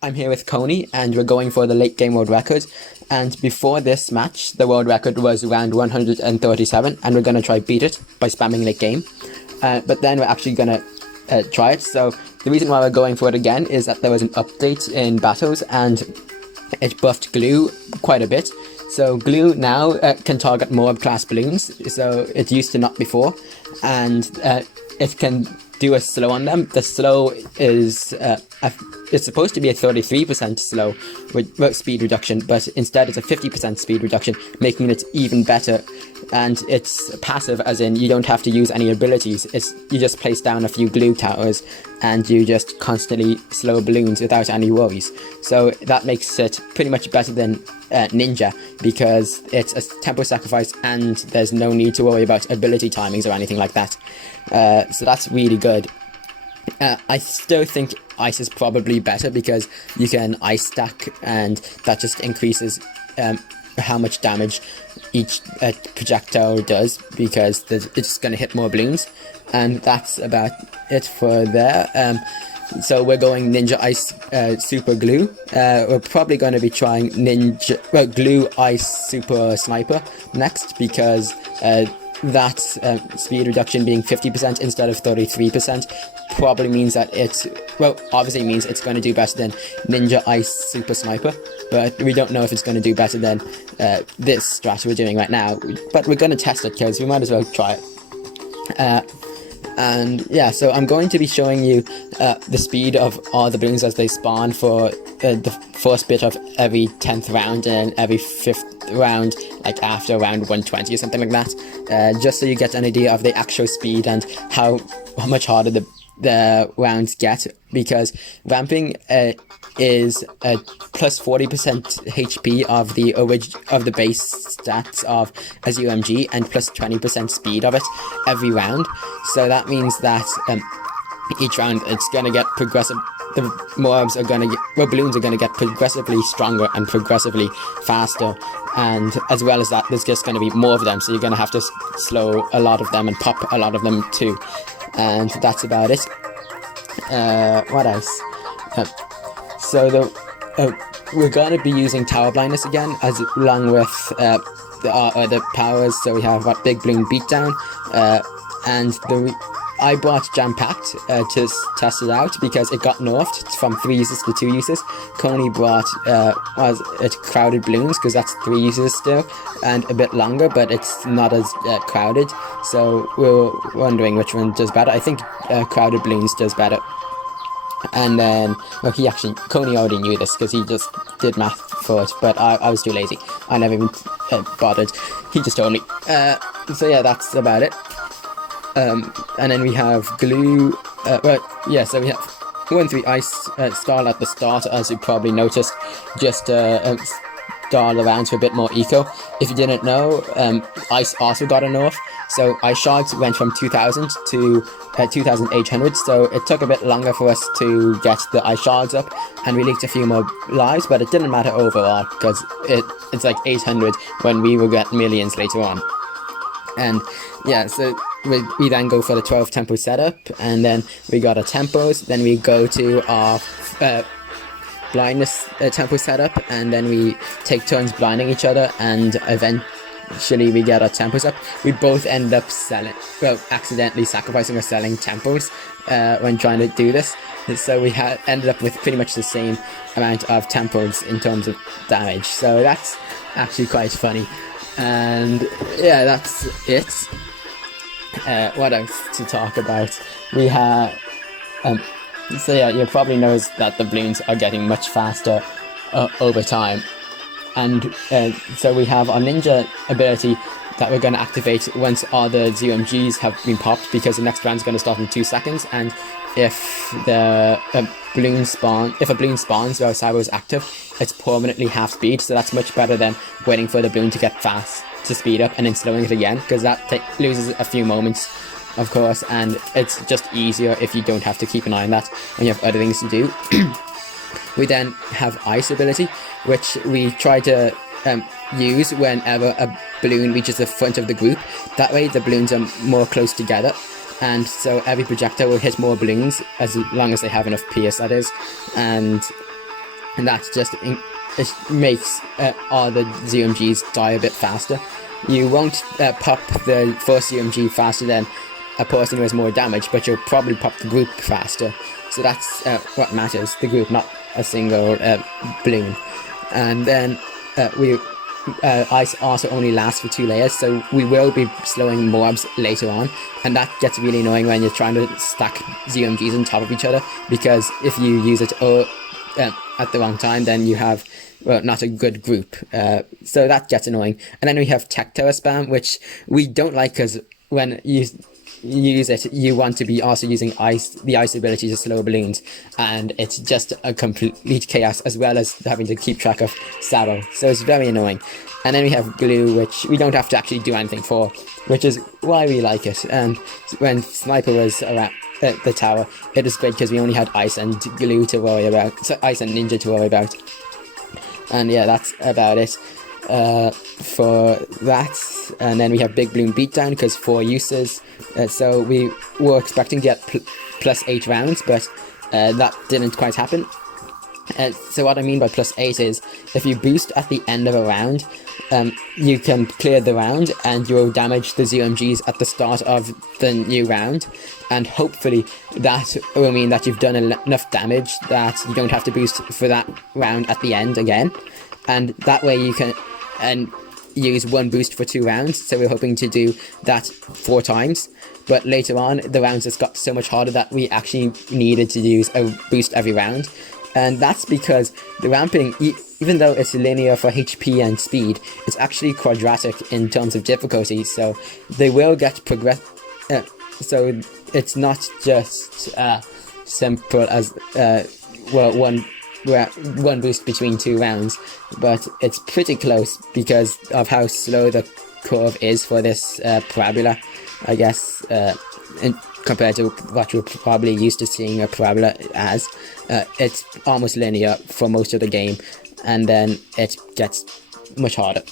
I'm here with Coney, and we're going for the late game world record. And before this match, the world record was round 137, and we're going to try beat it by spamming late game. But then we're actually going to try it. So the reason why we're going for it again is that there was an update in Battles, and it buffed Glue quite a bit. So Glue now can target more class balloons, so it used to not before, and it can do a slow on them. The slow is it's supposed to be a 33% slow with speed reduction, but instead it's a 50% speed reduction, making it even better. And it's passive, as in you don't have to use any abilities. You just place down a few glue towers and you just constantly slow balloons without any worries. So that makes it pretty much better than Ninja, because it's a tempo sacrifice and there's no need to worry about ability timings or anything like that. So that's really good. I still think Ice is probably better because you can Ice stack, and that just increases how much damage each projectile does, because it's just going to hit more balloons. And that's about it for there. So we're going Ninja Ice Super Glue. We're probably going to be trying Glue Ice Super Sniper next, because that speed reduction being 50% instead of 33% probably means that obviously means it's going to do better than Ninja Ice Super Sniper, but we don't know if it's going to do better than this strat we're doing right now. But we're going to test it because we might as well try it. And yeah, so I'm going to be showing you the speed of all the balloons as they spawn for the first bit of every 10th round and every 5th round, like after round 120 or something like that, just so you get an idea of the actual speed and how much harder the rounds get, because ramping is plus 40% HP of the base stats of a UMG and plus 20% speed of it every round. So that means that each round it's gonna get progressive. The mobs are gonna balloons are gonna get progressively stronger and progressively faster, and as well as that, there's just gonna be more of them. So you're gonna have to slow a lot of them and pop a lot of them too. And that's about it. What else? So we're going to be using Tower Blindness again, along with the powers. So we have Big Bloon Beatdown, and I bought Jam Packed to test it out because it got nerfed from 3 uses to 2 uses. Coney brought Crowded Balloons, because that's 3 uses still and a bit longer, but it's not as crowded. So we're wondering which one does better. I think Crowded Balloons does better. And then, Coney already knew this because he just did math for it, but I was too lazy. I never even bothered. He just told me. So yeah, that's about it. And then we have Glue. So we have 1-3 Ice stall at the start, as you probably noticed, just stall around for a bit more eco. If you didn't know, Ice also got a nerf. So Ice Shards went from 2000 to 2800, so it took a bit longer for us to get the Ice Shards up, and we leaked a few more lives, but it didn't matter overall, because it's like 800 when we will get millions later on. And yeah, so we then go for the 12 tempo setup, and then we got our tempos, then we go to our blindness tempo setup, and then we take turns blinding each other, and eventually we get our tempos up. We both end up accidentally sacrificing or selling tempos when trying to do this, so we ended up with pretty much the same amount of tempos in terms of damage. So that's actually quite funny. And yeah, that's it. What else to talk about? We have so yeah, you probably noticed that the balloons are getting much faster over time. And so we have our ninja ability that we're going to activate once all the ZMGs have been popped, because the next round is going to start in 2 seconds, and if a balloon spawns while Cyber is active, it's permanently half speed, so that's much better than waiting for the balloon to get fast to speed up and then slowing it again, because that loses a few moments, of course, and it's just easier if you don't have to keep an eye on that when you have other things to do. We then have Ice ability, which we try to use whenever a balloon reaches the front of the group. That way the balloons are more close together, and so every projectile will hit more balloons as long as they have enough PS, that is. And and that's just it makes all the ZMGs die a bit faster. You won't pop the first ZMG faster than a person who has more damage, but you'll probably pop the group faster. So that's what matters, the group, not a single balloon. And then ice also only lasts for 2 layers, so we will be slowing mobs later on, and that gets really annoying when you're trying to stack ZMGs on top of each other, because if you use it at the wrong time, then you have not a good group. So that gets annoying. And then we have tech tower spam, which we don't like, because when you use it, you want to be also using the ice ability to slow balloons, and it's just a complete chaos, as well as having to keep track of Sabo, so it's very annoying. And then we have glue, which we don't have to actually do anything for, which is why we like it. And when Sniper was around the tower, it was great because we only had ice and glue to worry about, so ice and ninja to worry about. And yeah, that's about it for that. And then we have big balloon beatdown, because 4 uses, so we were expecting to get +8 rounds, but that didn't quite happen. So what I mean by +8 is, if you boost at the end of a round, you can clear the round and you will damage the ZMGs at the start of the new round, and hopefully that will mean that you've done enough damage that you don't have to boost for that round at the end again, and that way you can use 1 boost for 2 rounds. So we're hoping to do that 4 times, but later on the rounds just got so much harder that we actually needed to use a boost every round. And that's because the ramping, even though it's linear for HP and speed, it's actually quadratic in terms of difficulty, so they will get so it's not just simple as one boost between 2 rounds, but it's pretty close because of how slow the curve is for this parabola, I guess, compared to what you're probably used to seeing a parabola as. It's almost linear for most of the game, and then it gets much harder.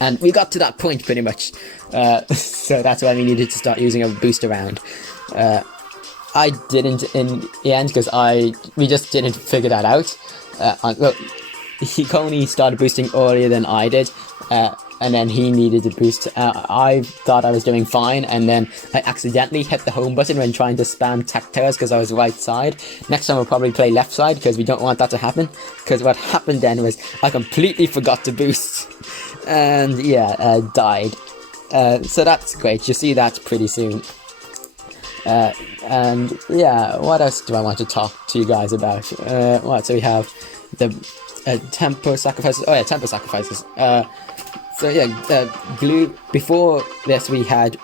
And we got to that point pretty much, so that's why we needed to start using a boost around. I didn't in the end, because we just didn't figure that out. Well, Coney started boosting earlier than I did, and then he needed to boost. I thought I was doing fine, and then I accidentally hit the home button when trying to spam tech towers because I was right side. Next time we'll probably play left side, because we don't want that to happen, because what happened then was I completely forgot to boost, and yeah, died. So that's great, you see that pretty soon. And yeah, what else do I want to talk to you guys about? So we have the tempo sacrifices. Oh yeah, tempo sacrifices. So yeah, glue. Before this, we had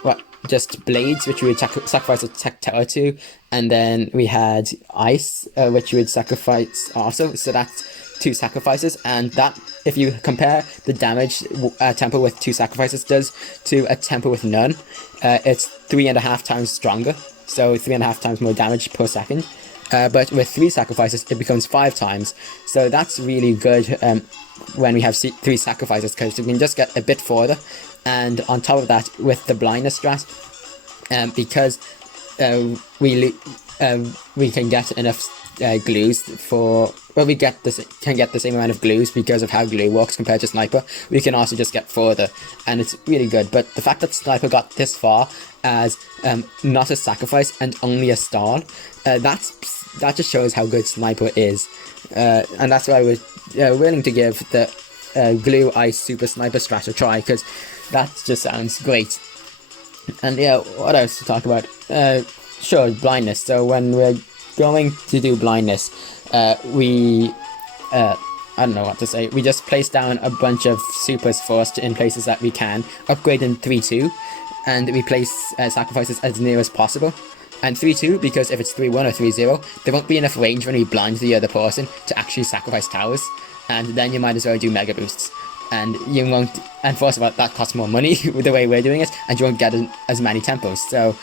just blades, which we would sacrifice a tech tower to, and then we had ice, which we would sacrifice also. So that's 2 sacrifices, and that, if you compare the damage tempo with 2 sacrifices does to a tempo with none, it's 3.5 times stronger. So 3.5 times more damage per second. But with 3 sacrifices, it becomes 5 times. So that's really good when we have 3 sacrifices, because we can just get a bit further. And on top of that, with the blindness strat, because we can get enough glues for... Well, we can get the same amount of glues because of how glue works compared to Sniper. We can also just get further, and it's really good. But the fact that Sniper got this far as not a sacrifice and only a stall, that just shows how good Sniper is. And that's why we're willing to give the glue ice super sniper strat a try, because that just sounds great. And yeah, what else to talk about? Sure, blindness. So when we're going to do blindness, I don't know what to say. We just place down a bunch of supers first in places that we can, upgrade in 3-2, and we place sacrifices as near as possible. And 3-2, because if it's 3-1 or 3-0, there won't be enough range when we blind the other person to actually sacrifice towers, and then you might as well do mega boosts. And you won't, and first of all, that costs more money with the way we're doing it, and you won't get as many tempos. So,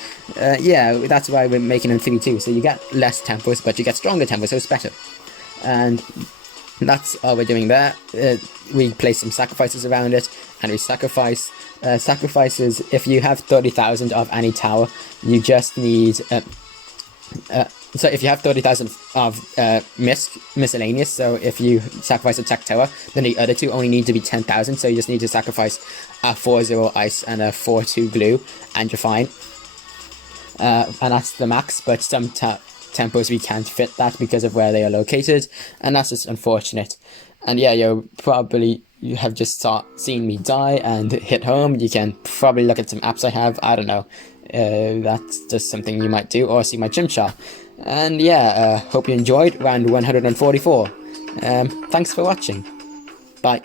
yeah, that's why we're making them 3-2. So you get less tempos, but you get stronger tempos, so it's better. And that's all we're doing there. We place some sacrifices around it, and we sacrifice sacrifices. If you have 30,000 of any tower, you just need So if you have 30,000 of miscellaneous, so if you sacrifice a tech tower, then the other two only need to be 10,000. So you just need to sacrifice a 4-0 ice and a 4-2 glue, and you're fine. And that's the max, but some tempos we can't fit that because of where they are located, and that's just unfortunate. And yeah, you have just seen me die and hit home. You can probably look at some apps I have. I don't know. That's just something you might do, or see my gym chart. And yeah, hope you enjoyed round 144. Thanks for watching. Bye.